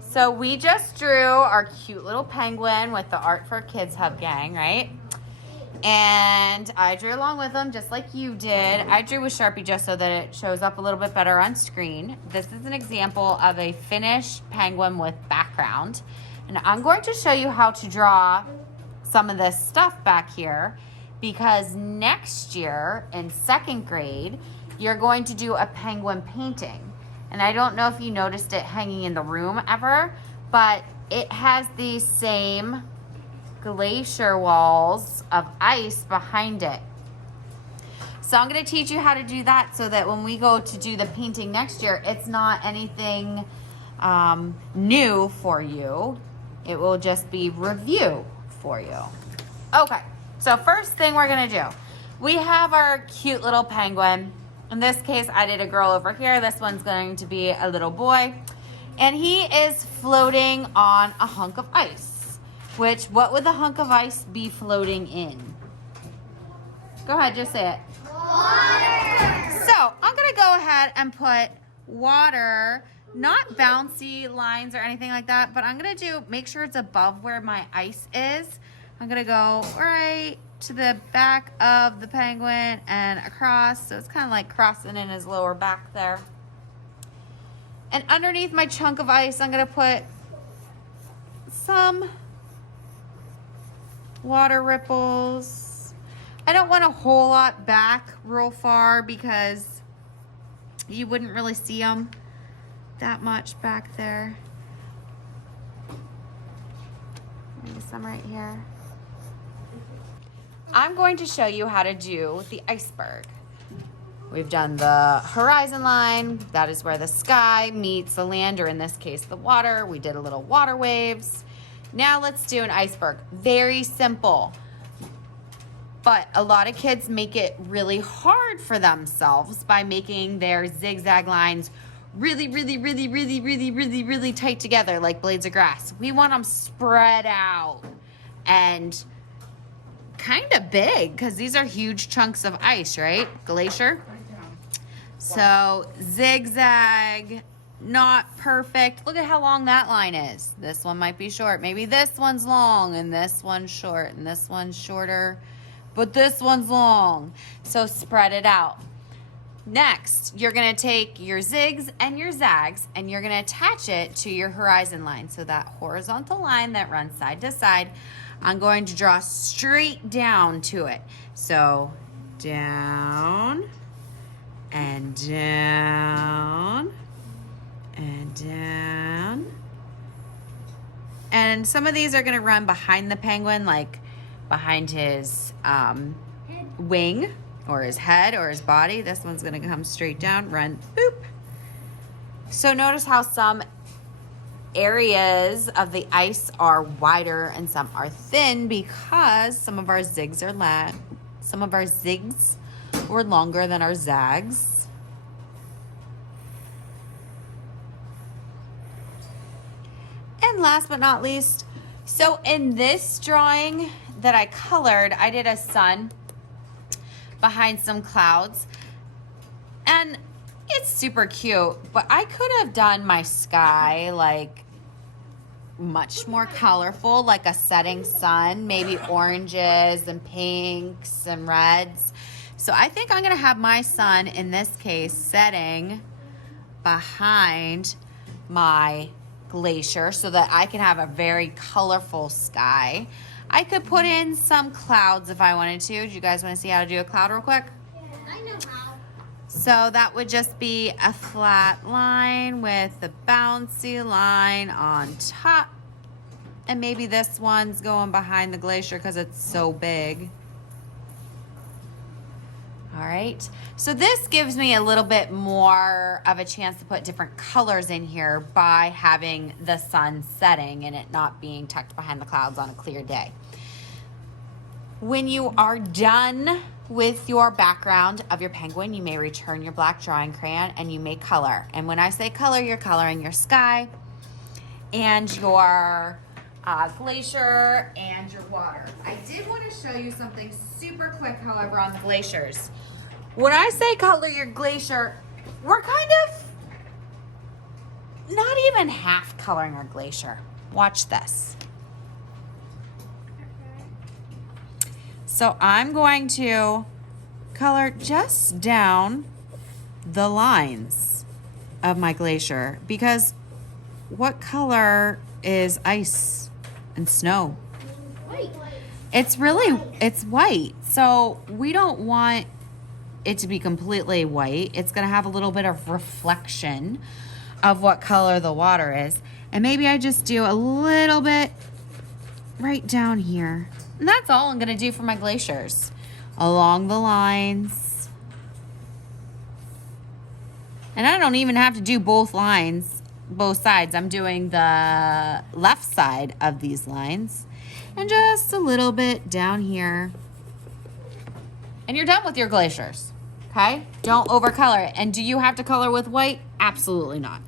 So we just drew our cute little penguin with the Art for Kids Hub gang, right? And I drew along with them just like you did. I drew with Sharpie just so that it shows up a little bit better on screen. This is an example of a finished penguin with background. And I'm going to show you how to draw some of this stuff back here because next year in 2nd grade, you're going to do a penguin painting. And I don't know if you noticed it hanging in the room ever, but it has these same glacier walls of ice behind it. So I'm going to teach you how to do that so that when we go to do the painting next year, it's not anything new for you. It will just be review for you. Okay, so first thing we're going to do, we have our cute little penguin. In this case, I did a girl over here. This one's going to be a little boy. And he is floating on a hunk of ice. Which, what would the hunk of ice be floating in? Go ahead, just say it. Water! So, I'm going to go ahead and put water, not bouncy lines or anything like that, but I'm going to make sure it's above where my ice is. I'm going to go right to the back of the penguin and across. So it's kind of like crossing in his lower back there. And underneath my chunk of ice, I'm going to put some water ripples. I don't want a whole lot back real far because you wouldn't really see them that much back there. Maybe some right here. I'm going to show you how to do the iceberg. We've done the horizon line. That is where the sky meets the land, or in this case, the water. We did a little water waves. Now let's do an iceberg. Very simple. But a lot of kids make it really hard for themselves by making their zigzag lines really tight together like blades of grass. We want them spread out and kind of big because these are huge chunks of ice, right? Glacier. So zigzag, not perfect. Look at how long that line is. This one might be short. Maybe this one's long and this one's short and this one's shorter, but this one's long. So spread it out. Next, you're gonna take your zigs and your zags and you're gonna attach it to your horizon line. So that horizontal line that runs side to side, I'm going to draw straight down to it. So down and down and down. And some of these are gonna run behind the penguin, like behind his wing or his head or his body. This one's gonna come straight down, run, boop. So notice how some areas of the ice are wider and some are thin because some of our zigs were longer than our zags. And last but not least, so in this drawing that I colored, I did a sun behind some clouds. And it's super cute, but I could have done my sky like much more colorful, like a setting sun, maybe oranges and pinks and reds. So I think I'm gonna have my sun in this case setting behind my glacier so that I can have a very colorful sky. I could put in some clouds if I wanted to. Do you guys want to see how to do a cloud real quick? I know how. So that would just be a flat line with a bouncy line on top. And maybe this one's going behind the glacier because it's so big. All right, so this gives me a little bit more of a chance to put different colors in here by having the sun setting and it not being tucked behind the clouds on a clear day. When you are done with your background of your penguin, you may return your black drawing crayon and you may color. And when I say color, you're coloring your sky and your glacier and your water. I did want to show you something super quick, however, on the glaciers. When I say color your glacier, we're kind of not even in half coloring our glacier. Watch this. So I'm going to color just down the lines of my glacier, because what color is ice and snow? White. It's white. So we don't want it to be completely white. It's gonna have a little bit of reflection of what color the water is. And maybe I just do a little bit right down here. And that's all I'm gonna do for my glaciers. Along the lines. And I don't even have to do both lines, both sides. I'm doing the left side of these lines and just a little bit down here. And you're done with your glaciers, okay? Don't overcolor it. And do you have to color with white? Absolutely not.